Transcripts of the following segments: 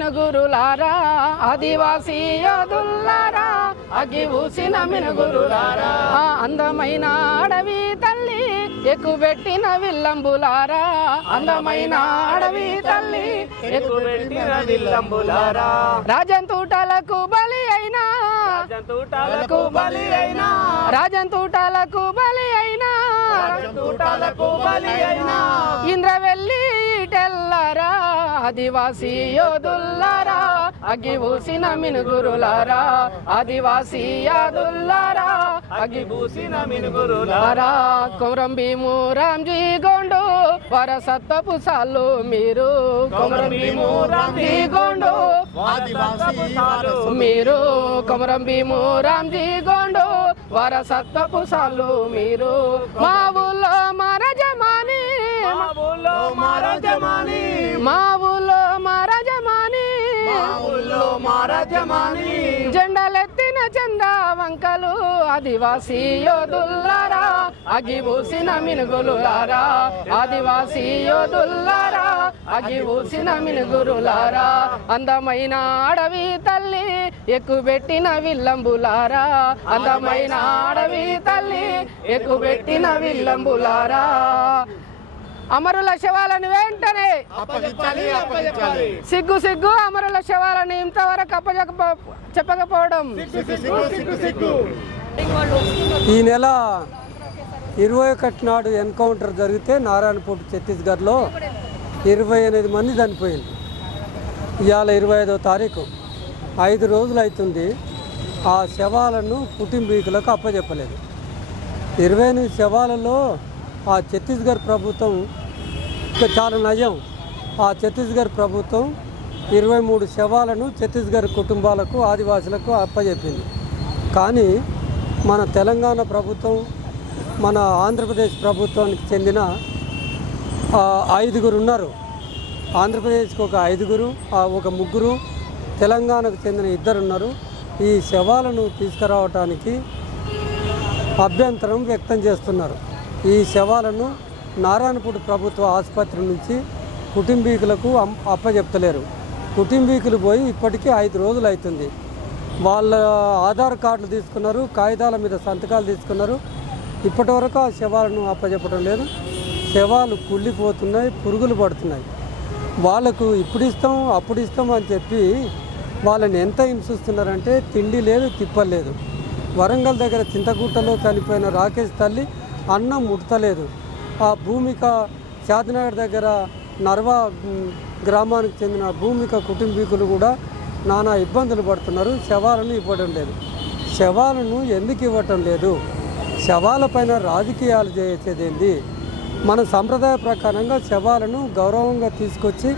మినుగురులారా ఆదివాసీ యోధులారా అగ్గి ఊసిన మినుగురులారా అందమైన అడవి తల్లి ఎక్కుబెట్టిన విల్లంబులారా అందమైన అడవి తల్లి ఎక్కుబెట్టిన విల్లంబులారా రాజంతూటాలకు బలి అయినా రాజంతూటాలకు బలి అయినా రాజంతూటాలకు బలి అయినా రాజంతూటాలకు బలి అయినా ఇంద్రవెల్లి ఈటెల్లారా ఆదివాసీ యోధులారా అగ్గి ఊసిన మినుగురులారా ఆదివాసీ యోధులారా అగ్గి పూసిన మినుగురులారా కొమరం భీము రామ్జీ గోండు వారసత్వపు సాలు మీరు కొమరం భీము రామ్జీ గోండు మీరు కొమరం భీము రామ్జీ గోండు వారసత్వపు సాలు మీరు మా ఊళ్ళో మరజమాని మా ఊళ్ళో మరజమాని మా ఊళ్ళో మరజమాని మా ఊళ్ళో మరజమాని జెండలెత్తిన చందా వంకలు ఆదివాసీ యోధులారా అగ్గి ఊసిన మినుగురులారా ఆదివాసీ యోధులారా అగ్గి ఊసిన మినుగురులారా అందమైన అడవి తల్లి ఎక్కుబెట్టిన విల్లంబులారా అందమైన అడవి తల్లి ఎక్కుబెట్టిన విల్లంబులారా అమరుల శవాలను వెంటనే సిగ్గు సిగ్గు అమరుల శవాలను ఇంతవరకు చెప్పకపోవడం. ఈ నెల 21 నాడు ఎన్కౌంటర్ జరిగితే నారాయణపూర్ ఛత్తీస్గఢ్లో 28 మంది చనిపోయింది. ఇవాళ 25వ తారీఖు 5 రోజులు అవుతుంది. ఆ శవాలను కుటుంబీకులకు అప్పచెప్పలేదు. 28 శవాలలో ఆ ఛత్తీస్గఢ్ ప్రభుత్వం చాలా నయం. ఆ ఛత్తీస్గఢ్ ప్రభుత్వం 23 శవాలను ఛత్తీస్గఢ్ కుటుంబాలకు ఆదివాసులకు అప్పచెప్పింది. కానీ మన తెలంగాణ ప్రభుత్వం మన ఆంధ్రప్రదేశ్ ప్రభుత్వానికి చెందిన 5 ఉన్నారు. ఆంధ్రప్రదేశ్కి ఒక 5, ఒక 3, తెలంగాణకు చెందిన 2 ఉన్నారు. ఈ శవాలను తీసుకురావటానికి అభ్యంతరం వ్యక్తం చేస్తున్నారు. ఈ శవాలను నారాయణపూర్ ప్రభుత్వ ఆసుపత్రి నుంచి కుటుంబీకులకు అప్పచెప్తలేరు. కుటుంబీకులు పోయి ఇప్పటికీ 5 రోజులు అవుతుంది. వాళ్ళ ఆధార్ కార్డులు తీసుకున్నారు, కాగితాల మీద సంతకాలు తీసుకున్నారు. ఇప్పటి వరకు ఆ శవాలను అప్పచెప్పడం లేదు. శవాలు కుళ్ళిపోతున్నాయి, పురుగులు పడుతున్నాయి. వాళ్ళకు ఇప్పుడు ఇస్తాం అప్పుడు ఇస్తాం అని చెప్పి వాళ్ళని ఎంత హింసిస్తున్నారంటే తిండి లేదు, తిప్పలేదు. వరంగల్ దగ్గర చింతగుట్టలో చనిపోయిన రాకేష్ తల్లి అన్నం ముట్టలేదు. ఆ భూమిక శాద్నగర్ దగ్గర నర్వా గ్రామానికి చెందిన భూమిక కుటుంబీకులు కూడా నానా ఇబ్బందులు పడుతున్నారు. శవాలను ఇవ్వడం లేదు. శవాలను ఎందుకు ఇవ్వటం లేదు? శవాలపైన రాజకీయాలు చేసేదేంది? మన సంప్రదాయ ప్రకారంగా శవాలను గౌరవంగా తీసుకొచ్చి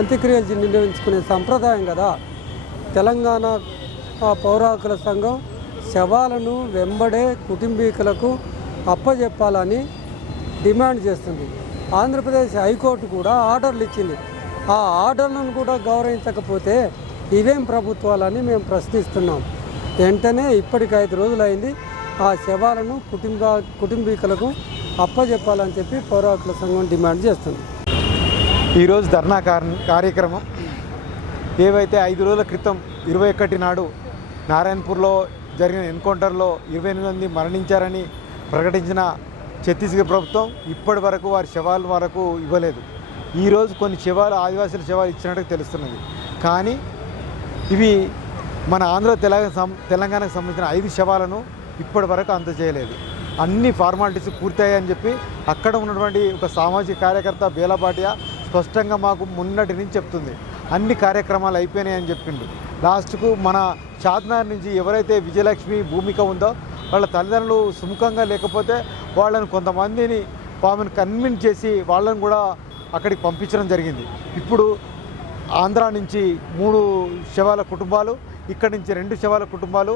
అంత్యక్రియలు నిర్వహించుకునే సంప్రదాయం కదా. తెలంగాణ పౌర హక్కుల సంఘం శవాలను వెంబడే కుటుంబీకులకు అప్పచెప్పాలని డిమాండ్ చేస్తుంది. ఆంధ్రప్రదేశ్ హైకోర్టు కూడా ఆర్డర్లు ఇచ్చింది. ఆ ఆర్డర్లను కూడా గౌరవించకపోతే ఇవేం ప్రభుత్వాలని మేము ప్రశ్నిస్తున్నాం. వెంటనే ఇప్పటికి 5 రోజులు అయింది. ఆ శవాలను కుటుంబీకులకు అప్పచెప్పాలని చెప్పి పౌర హక్కుల సంఘం డిమాండ్ చేస్తుంది. ఈరోజు ధర్నా కార్యక్రమం ఏవైతే 5 రోజుల క్రితం 21 నాడు నారాయణపూర్లో జరిగిన ఎన్కౌంటర్లో 28 మంది మరణించారని ప్రకటించిన ఛత్తీస్గఢ్ ప్రభుత్వం ఇప్పటి వరకు వారి శవాల వరకు ఇవ్వలేదు. ఈరోజు కొన్ని శవాలు ఆదివాసుల శవాలు ఇచ్చినట్టు తెలుస్తున్నది. కానీ ఇవి మన తెలంగాణకు సంబంధించిన 5 శవాలను ఇప్పటి వరకు అందజేయలేదు. అన్ని ఫార్మాలిటీస్ పూర్తయ్యాయని చెప్పి అక్కడ ఉన్నటువంటి ఒక సామాజిక కార్యకర్త బేలపాటియా స్పష్టంగా మాకు మొన్నటి నుంచి చెప్తుంది. అన్ని కార్యక్రమాలు అయిపోయినాయని చెప్పిండు. లాస్ట్కు మన షాద్నగర్ నుంచి ఎవరైతే విజయలక్ష్మి భూమిక ఉందో వాళ్ళ తల్లిదండ్రులు సుముఖంగా లేకపోతే వాళ్ళని కొంతమందిని ఆమెను కన్విన్స్ చేసి వాళ్ళని కూడా అక్కడికి పంపించడం జరిగింది. ఇప్పుడు ఆంధ్ర నుంచి 3 శవాల కుటుంబాలు, ఇక్కడి నుంచి 2 శవాల కుటుంబాలు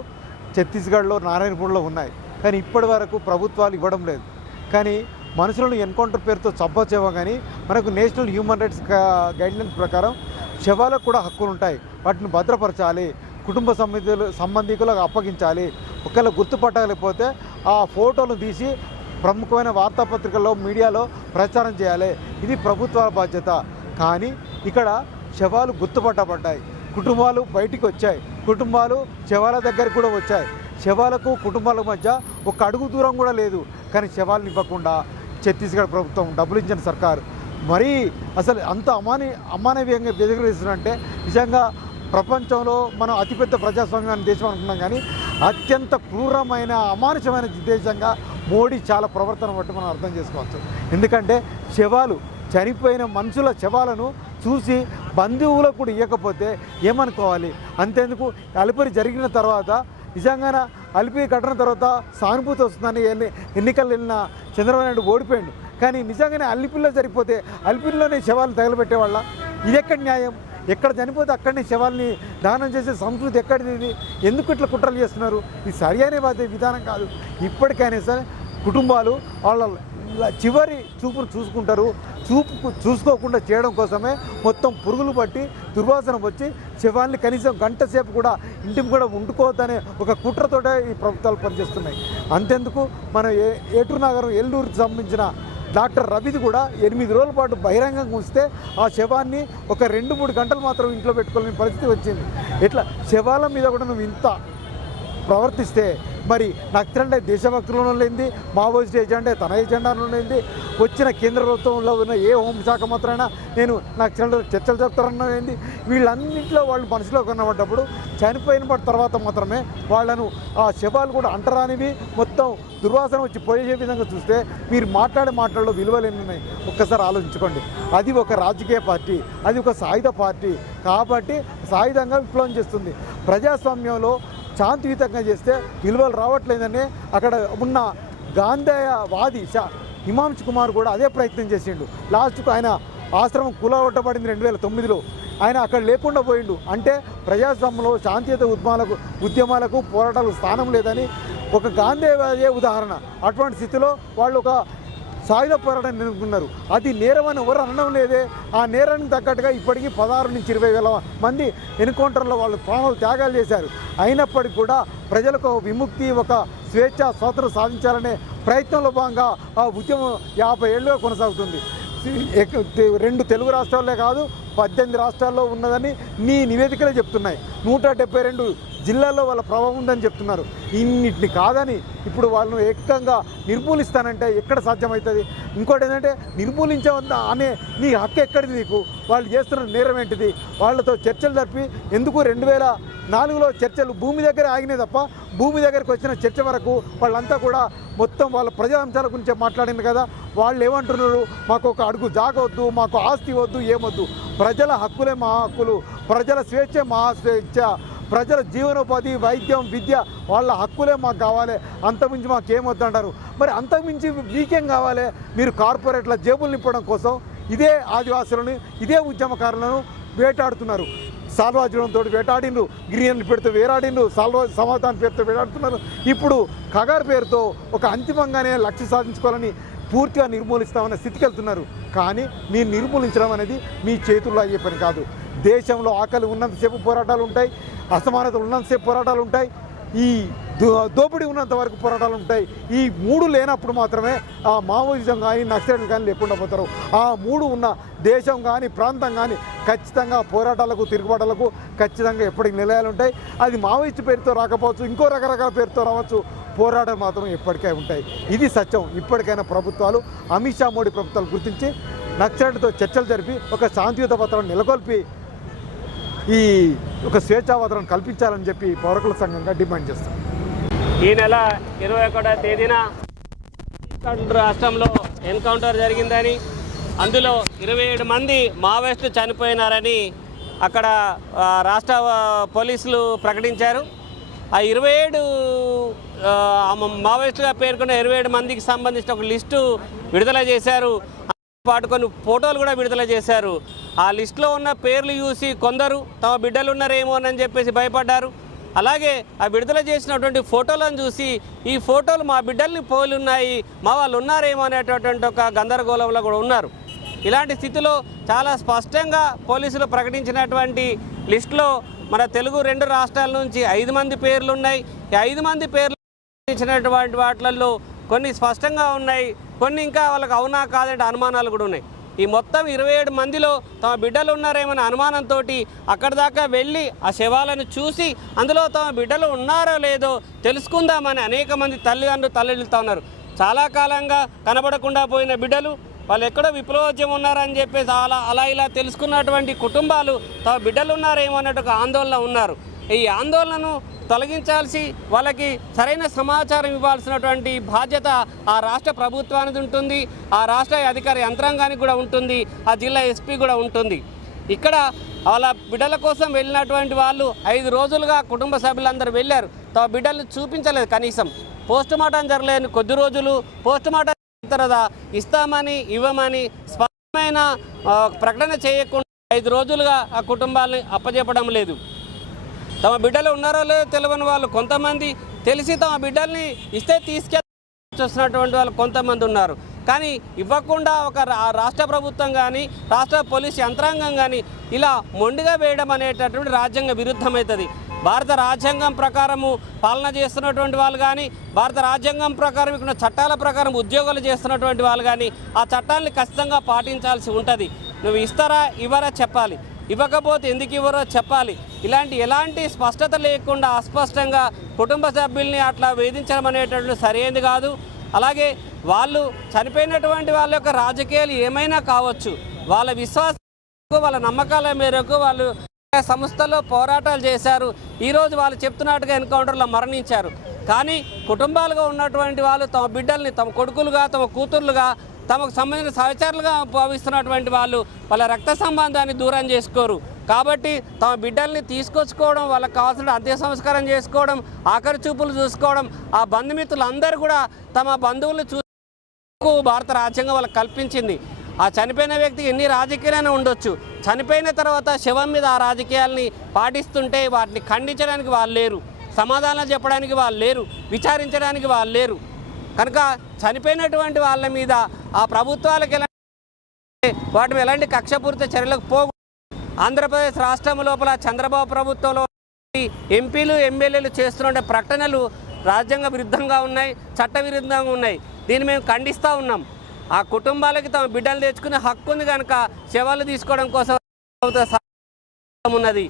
ఛత్తీస్గఢ్లో నారాయణపూర్లో ఉన్నాయి. కానీ ఇప్పటి వరకు ప్రభుత్వాలు ఇవ్వడం లేదు. కానీ మనుషులను ఎన్కౌంటర్ పేరుతో చంపచేవో కానీ మనకు నేషనల్ హ్యూమన్ రైట్స్ గైడ్లైన్స్ ప్రకారం శవాలకు కూడా హక్కులు ఉంటాయి. వాటిని భద్రపరచాలి, కుటుంబ సంబంధికులకు అప్పగించాలి. ఒకవేళ గుర్తుపట్టలేకపోతే ఆ ఫోటోలు తీసి ప్రముఖమైన వార్తాపత్రికల్లో మీడియాలో ప్రచారం చేయాలి. ఇది ప్రభుత్వాల బాధ్యత. కానీ ఇక్కడ శవాలు గుర్తుపట్టబడ్డాయి, కుటుంబాలు బయటికి వచ్చాయి, కుటుంబాలు శవాల దగ్గరికి కూడా వచ్చాయి. శవాలకు కుటుంబాల మధ్య ఒక అడుగు దూరం కూడా లేదు. కానీ శవాలను ఇవ్వకుండా ఛత్తీస్గఢ్ ప్రభుత్వం డబ్బులు ఇచ్చిన సర్కారు మరీ అసలు అంత అమానవీయంగా వ్యతిరేకిస్తుందంటే నిజంగా ప్రపంచంలో మనం అతిపెద్ద ప్రజాస్వామ్యాన్ని దేశం అనుకున్నాం, కానీ అత్యంత క్రూరమైన అమానుషమైన దేశంగా మోడీ చాలా ప్రవర్తన బట్టి మనం అర్థం చేసుకోవచ్చు. ఎందుకంటే శవాలు, చనిపోయిన మనుషుల శవాలను చూసి బంధువులకు కూడా ఇవ్వకపోతే ఏమనుకోవాలి? అంతేందుకు అలిపిరి జరిగిన తర్వాత నిజంగానే అలిపిరి కట్టిన తర్వాత సానుభూతి వస్తుందని ఎన్నికలు వెళ్ళిన చంద్రబాబు నాయుడు ఓడిపోయాడు. కానీ నిజంగానే అలిపిరిలో జరిగిపోతే అలిపిరిలోనే శవాలను తగలబెట్టేవాళ్ళ? ఇది ఎక్కడ న్యాయం? ఎక్కడ చనిపోతే అక్కడనే శవాల్ని దానం చేసే సంస్కృతి ఎక్కడిది? ఇది ఎందుకు ఇట్లా కుట్రలు చేస్తున్నారు? ఇది సరియైన విధానం కాదు. ఇప్పటికైనా సరే కుటుంబాలు వాళ్ళ చివరి చూపును చూసుకుంటారు. చూసుకోకుండా చేయడం కోసమే మొత్తం పురుగులు పట్టి దుర్వాసన వచ్చి శవాన్ని కనీసం గంట సేపు కూడా ఇంటికి కూడా వండుకోవద్దనే ఒక కుట్రతోటే ఈ ప్రభుత్వాలు పనిచేస్తున్నాయి. అంతెందుకు మన ఏటూరు నగరం ఎల్లూరుకి సంబంధించిన డాక్టర్ రవిది కూడా 8 రోజుల పాటు బహిరంగంగా ఉంచితే ఆ శవాన్ని ఒక 2-3 గంటలు మాత్రం ఇంట్లో పెట్టుకోలేని పరిస్థితి వచ్చింది. ఇట్లా శవాల మీద కూడా నువ్వు ఇంత ప్రవర్తిస్తే మరి నక్సలైట్ దేశభక్తులలో లేనిది, మావోయిస్ట్ ఏజెండా తన ఎజెండాలో లేనిది, వచ్చిన కేంద్ర ప్రభుత్వంలో ఉన్న ఏ హోంశాఖ మాత్రమైనా నేను నక్సలైట్ చర్చలు చెప్తారన్నది, వీళ్ళన్నింటిలో వాళ్ళు మనసులో కనబడ్డప్పుడు చనిపోయిన తర్వాత మాత్రమే వాళ్ళను ఆ శవాలు కూడా అంటరానివి మొత్తం దుర్వాసన వచ్చి పోయే విధంగా చూస్తే మీరు మాట్లాడే మాటల్లో విలువలు ఎన్ని ఉన్నాయి ఒక్కసారి ఆలోచించుకోండి. అది ఒక రాజకీయ పార్టీ, అది ఒక సాయుధ పార్టీ కాబట్టి సాయుధంగా విప్లవం చేస్తుంది. ప్రజాస్వామ్యంలో శాంతియుతంగా చేస్తే విలువలు రావట్లేదని అక్కడ ఉన్న గాంధేయవాది హిమాంశు కుమార్ కూడా అదే ప్రయత్నం చేసిండు. లాస్ట్కు ఆయన ఆశ్రమం కూలగొట్టబడింది 2009లో. ఆయన అక్కడ లేకుండా పోయిండు. అంటే ప్రజాస్వామ్యంలో శాంతియుత ఉద్యమాలకు పోరాటాలకు స్థానం లేదని ఒక గాంధేయవాదే ఉదాహరణ. అటువంటి స్థితిలో వాళ్ళు ఒక సాయుధ పోరాటం ఎన్నుకున్నారు. అది నేరం అని ఎవరు అనడం లేదే. ఆ నేరానికి తగ్గట్టుగా ఇప్పటికీ 16 నుంచి 20 వేల మంది ఎన్కౌంటర్లో వాళ్ళు ప్రాణాలు త్యాగాలు చేశారు. అయినప్పటికీ కూడా ప్రజలకు విముక్తి, ఒక స్వేచ్ఛ, స్వాతంత్రం సాధించాలనే ప్రయత్నంలో భాగంగా ఆ ఉద్యమం 50 ఏళ్ళుగా కొనసాగుతుంది. 2 తెలుగు రాష్ట్రాలే కాదు 18 రాష్ట్రాల్లో ఉన్నదని నీ నివేదికలే చెప్తున్నాయి. 172 జిల్లాల్లో వాళ్ళ ప్రభావం ఉందని చెప్తున్నారు. ఇన్నిటిని కాదని ఇప్పుడు వాళ్ళను ఏకంగా నిర్మూలిస్తానంటే ఎక్కడ సాధ్యమవుతుంది? ఇంకోటి ఏంటంటే నిర్మూలించవద్దా అనే నీ హక్కు ఎక్కడిది నీకు? వాళ్ళు చేస్తున్న నేరం ఏంటిది? వాళ్ళతో చర్చలు జరిపి ఎందుకు 2004లో చర్చలు భూమి దగ్గర ఆగినాయి తప్ప భూమి దగ్గరికి వచ్చిన చర్చ వరకు వాళ్ళంతా కూడా మొత్తం వాళ్ళ ప్రజా అంశాల గురించే మాట్లాడింది కదా. వాళ్ళు ఏమంటున్నారు? మాకు ఒక అడుగు జాగ వద్దు, మాకు ఆస్తి వద్దు, ఏమొద్దు, ప్రజల హక్కులే మా హక్కులు, ప్రజల స్వేచ్ఛే మా స్వేచ్ఛ, ప్రజల జీవనోపాధి, వైద్యం, విద్య వాళ్ళ హక్కులే మాకు కావాలి, అంతకుమించి మాకేమొద్దు అంటారు. మరి అంతకుమించి మీకేం కావాలి? మీరు కార్పొరేట్ల జేబులు నింపడం కోసం ఇదే ఆదివాసులను, ఇదే ఉద్యమకారులను వేటాడుతున్నారు. సాల్వాజులంతో వేటాడినరు, గిరిజనులు పేరుతో వేరాడినరు, సమాధాన పేరుతో వేటాడుతున్నారు. ఇప్పుడు కగారు పేరుతో ఒక అంతిమంగానే లక్ష్యం సాధించుకోవాలని పూర్తిగా నిర్మూలిస్తామనే స్థితికి వెళ్తున్నారు. కానీ మీరు నిర్మూలించడం అనేది మీ చేతుల్లో అయ్యే పని కాదు. దేశంలో ఆకలి ఉన్నంతసేపు పోరాటాలు ఉంటాయి, అసమానత ఉన్నంతసేపు పోరాటాలు ఉంటాయి, ఈ దోపిడీ ఉన్నంత వరకు పోరాటాలు ఉంటాయి. ఈ 3 లేనప్పుడు మాత్రమే ఆ మావోయిజం కానీ నక్సలైట్లు కానీ లేకుండా పోతారు. ఆ 3 ఉన్న దేశం కానీ ప్రాంతం కానీ ఖచ్చితంగా పోరాటాలకు, తిరుగుబాటులకు ఖచ్చితంగా ఎప్పటికీ నిలయాలు ఉంటాయి. అది మావోయిస్టు పేరుతో రాకపోవచ్చు, ఇంకో రకరకాల పేరుతో రావచ్చు, పోరాటాలు మాత్రం ఎప్పటికీ ఉంటాయి. ఇది సత్యం. ఇప్పటికైనా ప్రభుత్వాలు, అమిత్ షా, మోడీ ప్రభుత్వాలు గుర్తించి నక్సలైట్లతో చర్చలు జరిపి ఒక శాంతియుత పత్రాన్ని నెలకొల్పి ఈ ఒక స్వేచ్ఛా వాతావరణం కల్పించాలని చెప్పి పౌరకుల సంఘంగా డిమాండ్ చేస్తాం. ఈ నెల 21వ తేదీన రాష్ట్రంలో ఎన్కౌంటర్ జరిగిందని, అందులో 27 మంది మావోయిస్టులు చనిపోయినారని అక్కడ రాష్ట్ర పోలీసులు ప్రకటించారు. ఆ 27 మావోయిస్టుగా పేర్కొన్న 27 మందికి సంబంధించిన ఒక లిస్టు విడుదల చేశారు. పాటు కొన్ని ఫోటోలు కూడా విడుదల చేశారు. ఆ లిస్టులో ఉన్న పేర్లు చూసి కొందరు తమ బిడ్డలు ఉన్నారేమో అని చెప్పేసి భయపడ్డారు. అలాగే ఆ విడుదల చేసినటువంటి ఫోటోలను చూసి ఈ ఫోటోలు మా బిడ్డల్ని పోలి ఉన్నాయి, మా వాళ్ళు ఉన్నారేమో అనేటటువంటి ఒక గందరగోళంలో కూడా ఉన్నారు. ఇలాంటి స్థితిలో చాలా స్పష్టంగా పోలీసులు ప్రకటించినటువంటి లిస్టులో మన తెలుగు 2 రాష్ట్రాల నుంచి 5 మంది పేర్లు ఉన్నాయి. ఈ 5 మంది పేర్లు ఇచ్చినటువంటి వాటిల్లో కొన్ని స్పష్టంగా ఉన్నాయి, కొన్ని ఇంకా వాళ్ళకి అవునా కాదంటే అనుమానాలు కూడా ఉన్నాయి. ఈ మొత్తం 27 మందిలో తమ బిడ్డలు ఉన్నారేమన్న అనుమానంతో అక్కడి దాకా వెళ్ళి ఆ శవాలను చూసి అందులో తమ బిడ్డలు ఉన్నారో లేదో తెలుసుకుందామని అనేక మంది తల్లిదండ్రులు తల్లిదండ్రులుతో ఉన్నారు. చాలా కాలంగా కనబడకుండా పోయిన బిడ్డలు వాళ్ళు ఎక్కడో విప్లవోద్యమం ఉన్నారని చెప్పేసి అలా ఇలా తెలుసుకున్నటువంటి కుటుంబాలు తమ బిడ్డలు ఉన్నారేమో అన్నట్టు ఒక ఆందోళన ఉన్నారు. ఈ ఆందోళనను తొలగించాల్సి వాళ్ళకి సరైన సమాచారం ఇవ్వాల్సినటువంటి బాధ్యత ఆ రాష్ట్ర ప్రభుత్వానికి ఉంటుంది, ఆ రాష్ట్ర అధికార యంత్రాంగానికి కూడా ఉంటుంది, ఆ జిల్లా ఎస్పీ కూడా ఉంటుంది. ఇక్కడ వాళ్ళ బిడ్డల కోసం వెళ్ళినటువంటి వాళ్ళు 5 రోజులుగా కుటుంబ సభ్యులందరూ వెళ్ళారు, తమ బిడ్డలను చూపించలేదు. కనీసం పోస్ట్ మార్టం జరగలేని కొద్ది రోజులు పోస్ట్ మార్టం తర్వాత ఇస్తామని ఇవ్వమని స్పష్టమైన ప్రకటన చేయకుండా 5 రోజులుగా ఆ కుటుంబాలని అప్పచెప్పడం లేదు. తమ బిడ్డలు ఉన్నారో లేదో తెలియని వాళ్ళు కొంతమంది, తెలిసి తమ బిడ్డల్ని ఇస్తే తీసుకెళ్ళినటువంటి వాళ్ళు కొంతమంది ఉన్నారు. కానీ ఇవ్వకుండా ఒక రాష్ట్ర ప్రభుత్వం కానీ రాష్ట్ర పోలీస్ యంత్రాంగం కానీ ఇలా మొండిగా వేయడం అనేటటువంటి రాజ్యాంగ విరుద్ధమవుతుంది. భారత రాజ్యాంగం ప్రకారము పాలన చేస్తున్నటువంటి వాళ్ళు కానీ భారత రాజ్యాంగం ప్రకారం ఇక్కడ చట్టాల ప్రకారం ఉద్యోగాలు చేస్తున్నటువంటి వాళ్ళు కానీ ఆ చట్టాలని ఖచ్చితంగా పాటించాల్సి ఉంటుంది. నువ్వు ఇస్తారా ఇవ్వరా చెప్పాలి, ఇవ్వకపోతే ఎందుకు ఇవ్వరో చెప్పాలి. ఎలాంటి స్పష్టత లేకుండా అస్పష్టంగా కుటుంబ సభ్యుల్ని అట్లా వేధించడం అనేటటువంటి సరైనది కాదు. అలాగే వాళ్ళు చనిపోయినటువంటి వాళ్ళ యొక్క రాజకీయాలు ఏమైనా కావచ్చు, వాళ్ళ విశ్వాసం వాళ్ళ నమ్మకాల మేరకు వాళ్ళు సంస్థలో పోరాటాలు చేశారు. ఈరోజు వాళ్ళు చెప్తున్నట్టుగా ఎన్కౌంటర్లో మరణించారు. కానీ కుటుంబాలుగా ఉన్నటువంటి వాళ్ళు తమ బిడ్డల్ని తమ కొడుకులుగా తమ కూతుర్లుగా తమకు సంబంధించిన సహచరులుగా భావిస్తున్నటువంటి వాళ్ళు వాళ్ళ రక్త సంబంధాన్ని దూరం చేసుకోరు. కాబట్టి తమ బిడ్డల్ని తీసుకొచ్చుకోవడం, వాళ్ళకి కావాల్సిన అంత్య సంస్కారం చేసుకోవడం, ఆఖరి చూపులు చూసుకోవడం, ఆ బంధుమిత్రులందరూ కూడా తమ బంధువులు చూసుకు భారత రాజ్యాంగం వాళ్ళకి కల్పించింది. ఆ చనిపోయిన వ్యక్తికి ఎన్ని రాజకీయాలైనా ఉండొచ్చు, చనిపోయిన తర్వాత శవం మీద ఆ రాజకీయాల్ని పాటిస్తుంటే వాటిని ఖండించడానికి వాళ్ళు లేరు, సమాధానాలు చెప్పడానికి వాళ్ళు లేరు, విచారించడానికి వాళ్ళు లేరు. కనుక చనిపోయినటువంటి వాళ్ళ మీద ఆ ప్రభుత్వాలకు వాటి మీద ఎలాంటి కక్షపూరిత చర్యలకు పోకూడదు. ఆంధ్రప్రదేశ్ రాష్ట్రం లోపల చంద్రబాబు ప్రభుత్వంలో ఎంపీలు ఎమ్మెల్యేలు చేస్తున్న ప్రకటనలు రాజ్యాంగ విరుద్ధంగా ఉన్నాయి, చట్ట విరుద్ధంగా ఉన్నాయి. దీన్ని మేము ఖండిస్తూ ఉన్నాం. ఆ కుటుంబాలకి తమ బిడ్డలు తెచ్చుకునే హక్కు ఉంది కనుక శవాలు తీసుకోవడం కోసం ఉన్నది.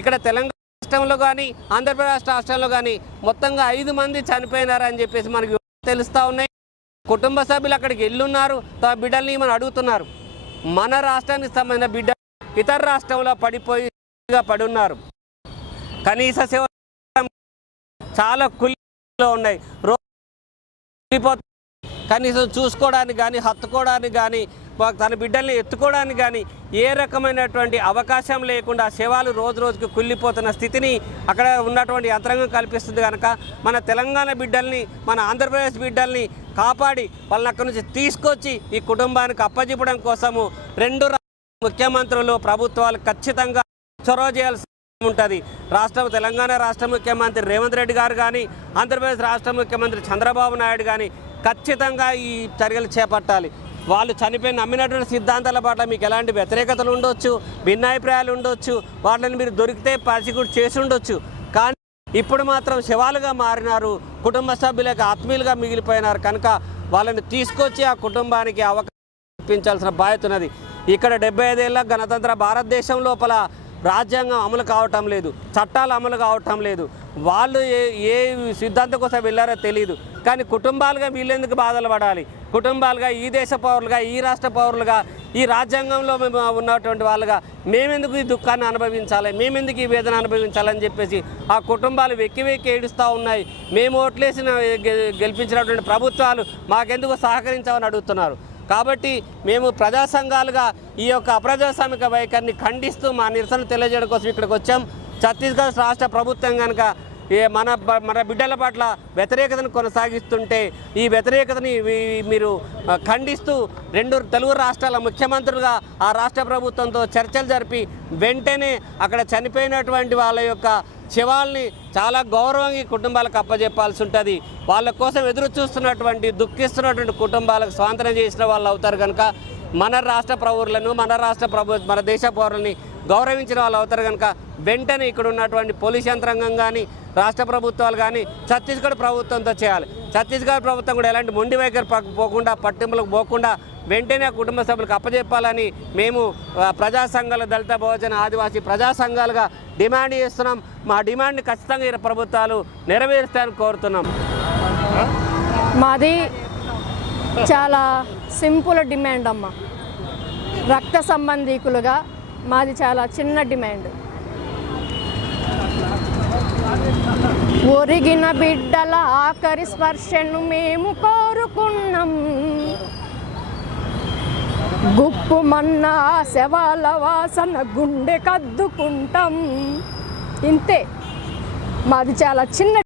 ఇక్కడ తెలంగాణ రాష్ట్రంలో కానీ ఆంధ్రప్రదేశ్ రాష్ట్రంలో కానీ మొత్తంగా 5 మంది చనిపోయినారని చెప్పేసి మనకి తెలుస్తూ ఉన్నాయి. కుటుంబ సభ్యులు అక్కడికి వెళ్ళున్నారు, తమ బిడ్డల్ని మనం అడుగుతున్నారు. మన రాష్ట్రానికి సంబంధించిన బిడ్డ ఇతర రాష్ట్రంలో పడి ఉన్నారు. కనీస సేవ చాలా కులిలో ఉన్నాయి. కనీసం చూసుకోవడానికి కానీ హత్తుకోవడానికి కానీ తన బిడ్డల్ని ఎత్తుకోవడానికి కానీ ఏ రకమైనటువంటి అవకాశం లేకుండా శవాలు రోజు రోజుకి కుళ్ళిపోతున్న స్థితిని అక్కడ ఉన్నటువంటి యంత్రాంగం కల్పిస్తుంది. కనుక మన తెలంగాణ బిడ్డల్ని మన ఆంధ్రప్రదేశ్ బిడ్డల్ని కాపాడి వాళ్ళని అక్కడి నుంచి తీసుకొచ్చి ఈ కుటుంబానికి అప్పచెప్పడం కోసము 2 ముఖ్యమంత్రులు ప్రభుత్వాలు ఖచ్చితంగా చొరవ చేయాల్సి ఉంటుంది. తెలంగాణ రాష్ట్ర ముఖ్యమంత్రి రేవంత్ రెడ్డి గారు కానీ ఆంధ్రప్రదేశ్ రాష్ట్ర ముఖ్యమంత్రి చంద్రబాబు నాయుడు కానీ ఖచ్చితంగా ఈ చర్యలు చేపట్టాలి. వాళ్ళు చనిపోయి నమ్మినటువంటి సిద్ధాంతాల పట్ల మీకు ఎలాంటి వ్యతిరేకతలు ఉండొచ్చు, భిన్నాభిప్రాయాలు ఉండొచ్చు, వాళ్ళని మీరు దొరికితే ప్రాసిక్యూట్ చేసి ఉండొచ్చు. కానీ ఇప్పుడు మాత్రం శవాలుగా మారినారు, కుటుంబ సభ్యులకు ఆత్మీయులుగా మిగిలిపోయినారు. కనుక వాళ్ళని తీసుకొచ్చి ఆ కుటుంబానికి అవకాశం కల్పించాల్సిన బాధ్యత ఉన్నది. ఇక్కడ 75 ఏళ్ళ గణతంత్ర భారతదేశం లోపల రాజ్యాంగం అమలు కావటం లేదు, చట్టాలు అమలు కావటం లేదు. వాళ్ళు ఏ సిద్ధాంతం కోసం వెళ్ళారో తెలియదు. కానీ కుటుంబాలుగా వీళ్ళెందుకు బాధలు పడాలి? కుటుంబాలుగా ఈ దేశ పౌరులుగా ఈ రాష్ట్ర పౌరులుగా ఈ రాజ్యాంగంలో ఉన్నటువంటి వాళ్ళుగా మేమెందుకు ఈ దుఃఖాన్ని అనుభవించాలి, మేమెందుకు ఈ వేదన అనుభవించాలని చెప్పేసి ఆ కుటుంబాలు వెక్కి వెక్కి ఏడుస్తూ ఉన్నాయి. మేము ఓట్లేసిన గెలిపించినటువంటి ప్రభుత్వాలు మాకెందుకు సహకరించామని అడుగుతున్నారు. కాబట్టి మేము ప్రజా సంఘాలుగా ఈ యొక్క అప్రజాస్వామిక వైఖరిని ఖండిస్తూ మా నిరసన తెలియజేయడం కోసం ఇక్కడికి వచ్చాం. ఛత్తీస్గఢ్ రాష్ట్ర ప్రభుత్వం కనుక మన బిడ్డల పట్ల వ్యతిరేకతను కొనసాగిస్తుంటే ఈ వ్యతిరేకతని మీరు ఖండిస్తూ 2 తెలుగు రాష్ట్రాల ముఖ్యమంత్రులుగా ఆ రాష్ట్ర ప్రభుత్వంతో చర్చలు జరిపి వెంటనే అక్కడ చనిపోయినటువంటి వాళ్ళ యొక్క శవాల్ని చాలా గౌరవంగా కుటుంబాలకు అప్పజెప్పాల్సి ఉంటుంది. వాళ్ళ కోసం ఎదురు చూస్తున్నటువంటి దుఃఖిస్తున్నటువంటి కుటుంబాలకు స్వాతంత్రం చేసిన వాళ్ళు అవుతారు. కనుక మన రాష్ట్ర పౌరులను మన దేశ పౌరులని గౌరవించిన వాళ్ళు అవుతారు. కనుక వెంటనే ఇక్కడ ఉన్నటువంటి పోలీస్ యంత్రాంగం కానీ రాష్ట్ర ప్రభుత్వాలు కానీ ఛత్తీస్గఢ్ ప్రభుత్వంతో చేయాలి. ఛత్తీస్గఢ్ ప్రభుత్వం కూడా ఎలాంటి మొండి వైఖరి పోకుండా పట్టింపులకు పోకుండా వెంటనే ఆ కుటుంబ సభ్యులకు అప్పజెప్పాలని మేము ప్రజా సంఘాల దళిత బహుజన ఆదివాసీ ప్రజా సంఘాలుగా డిమాండ్ చేస్తున్నాం. మా డిమాండ్ని ఖచ్చితంగా ఈ ప్రభుత్వాలు నెరవేరుస్తాయని కోరుతున్నాం. మాది చాలా సింపుల్ డిమాండ్ అమ్మ. రక్త సంబంధీకులుగా మాది చాలా చిన్న డిమాండ్. ఒరిగిన బిడ్డల ఆఖరి స్పర్శను మేము కోరుకున్నాం. గుప్పుమన్న శవాల వాసన గుండె కద్దుకుంటాం. ఇంతే, మాది చాలా చిన్న